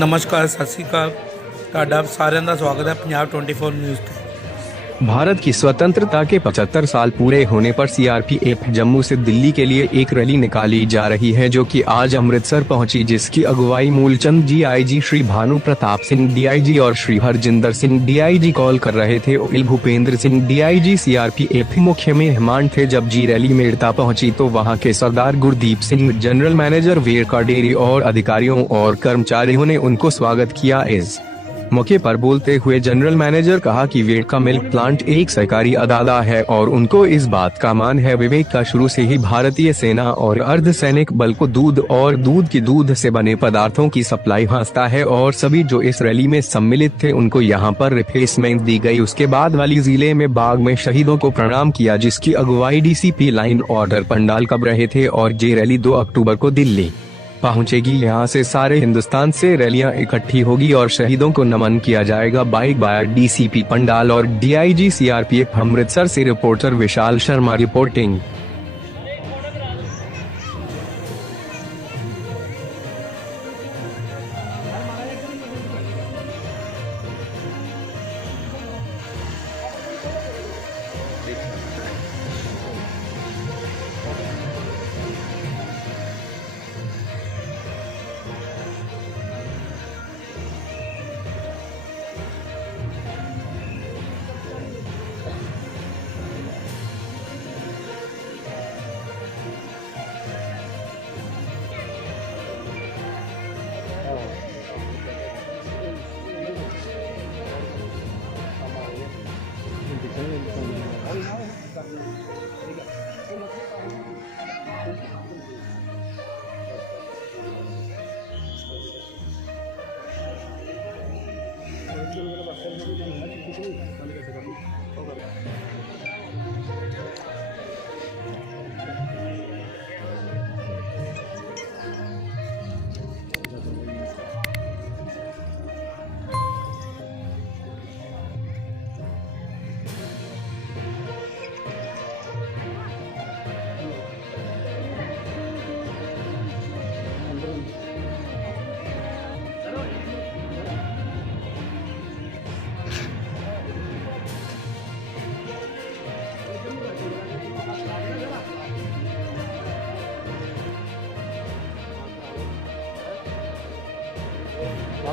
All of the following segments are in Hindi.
नमस्कार, सत श्री अकाल। ਤੁਹਾਡਾ ਸਾਰਿਆਂ ਦਾ ਸਵਾਗਤ है पंजाब 24 न्यूज़ ਤੇ। भारत की स्वतंत्रता के 75 साल पूरे होने पर सीआरपीएफ जम्मू से दिल्ली के लिए एक रैली निकाली जा रही है, जो कि आज अमृतसर पहुंची, जिसकी अगुवाई मूलचंद डीआईजी, श्री भानु प्रताप सिंह डीआईजी और श्री हरजिंदर सिंह डीआईजी कॉल कर रहे थे। उल भूपेंद्र सिंह डीआईजी सीआरपीएफ मुख्य मेहमान थे। जब जी रैली मेड़ता पहुंची तो वहां के Sardar Gurdeep Singh, general manager Verka dairy और अधिकारियों और कर्मचारियों ने उनको स्वागत किया। इस मौके पर बोलते हुए जनरल मैनेजर कहा कि वेरका मिल्क प्लांट एक सहकारी अदाला है और उनको इस बात का मान है। विवेक का शुरू से ही भारतीय सेना और अर्धसैनिक बल को दूध और दूध की दूध से बने पदार्थों की सप्लाई हांसता है और सभी जो इस रैली में सम्मिलित थे उनको यहाँ पर रिप्लेसमेंट दी गई। उसके बाद वाली जिले में बाग में शहीदों को प्रणाम किया, जिसकी अगुवाई डीसीपी लाइन ऑर्डर पंडाल कर रहे थे। और ये रैली 2 अक्टूबर को दिल्ली पहुंचेगी। यहाँ से सारे हिंदुस्तान से रैलियां इकट्ठी होगी और शहीदों को नमन किया जाएगा। बाइक बाय डीसीपी पंडाल और डीआईजी सीआरपीएफ अमृतसर से रिपोर्टर विशाल शर्मा रिपोर्टिंग।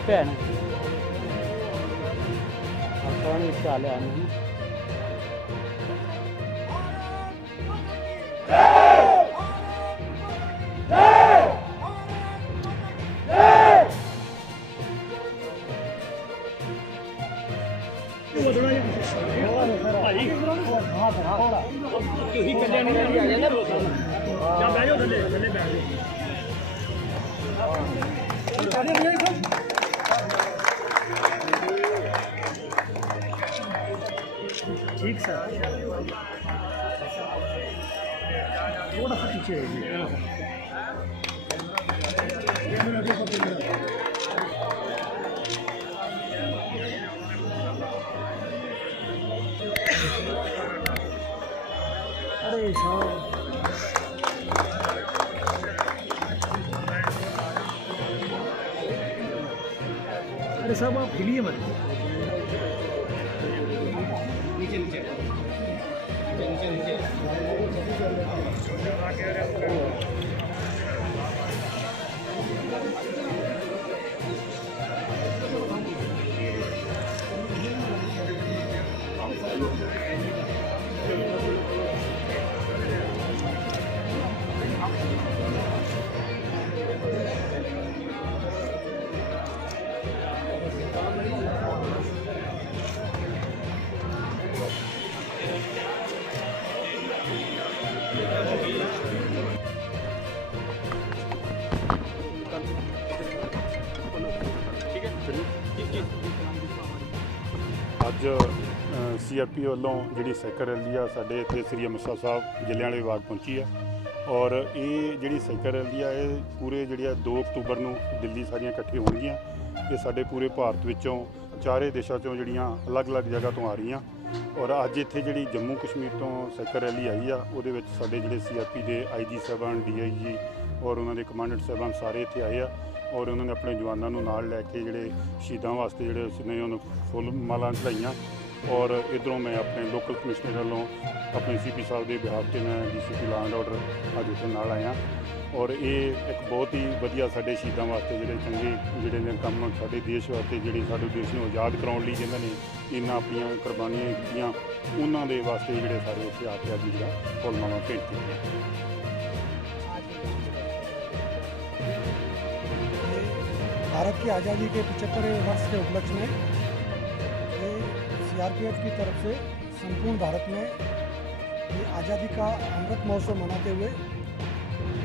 पे है ना कौन इससे आले आने हैं। ठीक सर, थोड़ा सा पीछे अरे साहब आप हिलिए मत। नीचे नीचे नीचे नीचे ਅੱਜ सीआरपी ਵੱਲੋਂ ਜਿਹੜੀ ਸਾਈਕਲ ਰੈਲੀ ਆ ਸਾਡੇ ਇੱਥੇ ਸ੍ਰੀ ਅੰਮ੍ਰਿਤਸਰ ਸਾਹਿਬ ਜਲਿਆਂਵਾਲੇ ਬਾਗ ਪਹੁੰਚੀ ਆ ਔਰ ਇਹ ਜਿਹੜੀ ਸਾਈਕਲ ਰੈਲੀ ਆ ਇਹ ਪੂਰੇ ਜਿਹੜੀ 2 ਅਕਤੂਬਰ ਨੂੰ ਦਿੱਲੀ ਸਾਰੀਆਂ ਇਕੱਠੀ ਹੋਣਗੀਆਂ। ਇਹ ਸਾਡੇ ਪੂਰੇ ਭਾਰਤ ਵਿੱਚੋਂ ਚਾਰੇ ਦੇਸ਼ਾਂ ਚੋਂ ਜਿਹੜੀਆਂ ਅਲੱਗ-ਅਲੱਗ ਜਗ੍ਹਾ ਤੋਂ ਆ ਰਹੀਆਂ ਔਰ ਅੱਜ ਇੱਥੇ ਜਿਹੜੀ ਜੰਮੂ ਕਸ਼ਮੀਰ ਤੋਂ ਸਾਈਕਲ ਰੈਲੀ ਆਈ ਆ ਉਹਦੇ ਵਿੱਚ ਸਾਡੇ ਜਿਹੜੇ ਸੀਆਰਪੀ ਦੇ ਆਈਜੀ ਸਾਹਿਬਾਨ ਡੀਆਈਜੀ ਔਰ ਉਹਨਾਂ ਦੇ ਕਮਾਂਡੈਂਟ ਸਾਹਿਬਾਨ ਸਾਰੇ ਇੱਥੇ ਆਏ ਆ ਔਰ ਉਹਨਾਂ ਨੇ ਆਪਣੇ ਜਵਾਨਾਂ ਨੂੰ ਨਾਲ ਲੈ ਕੇ ਜਿਹੜੇ ਸ਼ਹੀਦਾਂ ਵਾਸਤੇ ਜਿਹੜੇ ਉਸਨੇ ਉਹਨੂੰ ਫੁੱਲ ਮਾਲਾਂ ਚੜਾਈਆਂ। ਔਰ ਇੱਧਰੋਂ ਮੈਂ ਆਪਣੇ ਲੋਕਲ ਕਮਿਸ਼ਨਰ ਵੱਲੋਂ ਆਪਣੇ ਸੀਪੀ ਸਾਹਿਬ ਦੇ ਬਿਹਾਫ 'ਤੇ ਮੈਂ ਡੀਸੀਪੀ ਲਾਅ ਐਂਡ ਆਰਡਰ ਅੱਜ ਇੱਥੇ ਨਾਲ ਆਇਆ। ਔਰ ਇਹ ਇੱਕ ਬਹੁਤ ਹੀ ਵਧੀਆ ਸਾਡੇ ਸ਼ਹੀਦਾਂ ਵਾਸਤੇ ਜਿਹੜੇ ਚੰਗੇ ਜਿਹੜੇ ਨੇ ਕੰਮ ਸਾਡੇ ਦੇਸ਼ ਵਾਸਤੇ ਜਿਹੜੇ ਸਾਡੇ ਦੇਸ਼ ਨੂੰ ਆਜ਼ਾਦ ਕਰਾਉਣ ਲਈ ਜਿਨ੍ਹਾਂ ਨੇ ਇਹਨਾਂ ਆਪਣੀਆਂ ਕੁਰਬਾਨੀਆਂ ਕੀਤੀਆਂ ਉਹਨਾਂ ਦੇ ਵਾਸਤੇ ਜਿਹੜੇ ਸਾਰੇ ਇੱਥੇ ਆ ਕੇ ਅੱਜ ਜਿਹੜਾ ਫੁੱਲ ਮਾਲਾਂ ਭੇਟ ਕੀਤੀਆਂ। भारत की आज़ादी के 75वें वर्ष के उपलक्ष्य में ये सीआरपीएफ की तरफ से संपूर्ण भारत में ये आज़ादी का अमृत महोत्सव मनाते हुए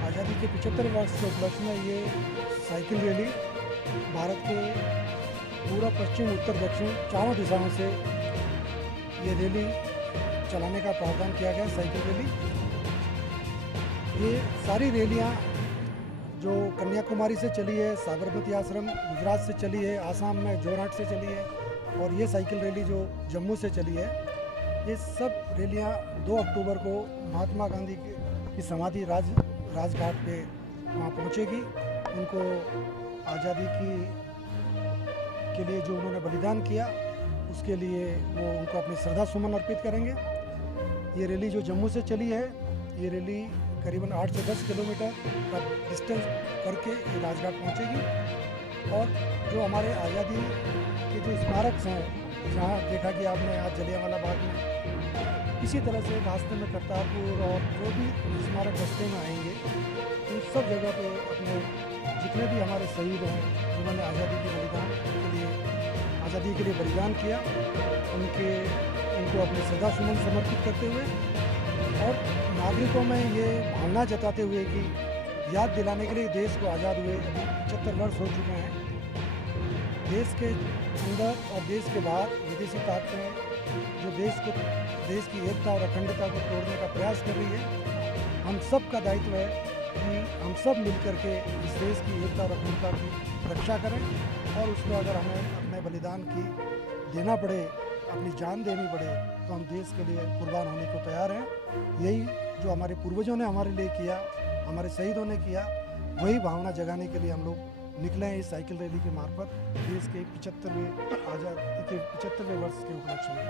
आज़ादी के 75वें वर्ष के उपलक्ष्य में ये साइकिल रैली भारत के पूरा पश्चिम उत्तर दक्षिण चारों दिशाओं से ये रैली चलाने का प्रावधान किया गया। साइकिल रैली ये सारी रैलियाँ जो कन्याकुमारी से चली है, साबरमती आश्रम गुजरात से चली है, आसाम में जोरहाट से चली है और ये साइकिल रैली जो जम्मू से चली है, ये सब रैलियाँ 2 अक्टूबर को महात्मा गांधी की समाधि राजघाट पे वहाँ पहुँचेगी। उनको आज़ादी के लिए जो उन्होंने बलिदान किया उसके लिए वो उनको अपने श्रद्धा सुमन अर्पित करेंगे। ये रैली जो जम्मू से चली है, ये रैली करीबन 8 से 10 किलोमीटर का डिस्टेंस करके ये राजघाट पहुंचेगी। और जो हमारे आज़ादी के जो स्मारक हैं, जहां देखा कि आपने आज जलियांवाला बाग में, इसी तरह से रास्ते में करतारपुर और जो भी स्मारक रास्ते में आएंगे उन सब जगह पे अपने जितने भी हमारे शहीद हैं जिन्होंने आज़ादी के लिए बलिदान किया उनको अपने श्रद्धा सुमन समर्पित करते हुए और नागरिकों में ये भावना जताते हुए कि याद दिलाने के लिए देश को आज़ाद हुए अभी 75 वर्ष हो चुके हैं। देश के अंदर और देश के बाहर विदेशी ताकतें जो देश की एकता और अखंडता को तोड़ने का प्रयास कर रही है। हम सब का दायित्व है कि हम सब मिलकर के इस देश की एकता और अखंडता की रक्षा करें और उसको अगर हमें अपने बलिदान की देना पड़े, अपनी जान देनी पड़े, तो हम देश के लिए कुर्बान होने को तैयार हैं। यही जो हमारे पूर्वजों ने हमारे लिए किया, हमारे शहीदों ने किया, वही भावना जगाने के लिए हम लोग निकले हैं इस साइकिल रैली के मार्फत देश के 75वें आज़ादी के 75वें वर्ष के उपलक्ष्य में।